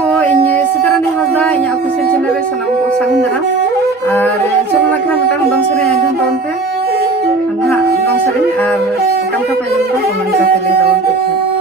को इन सितारानी हासदा इन official channel रे सनाम को सागुन दाराम और चलो Nakhra मतang dong sering anjung tahun pe nah dong sering और काम का पे कमेंट करते ले दवन पे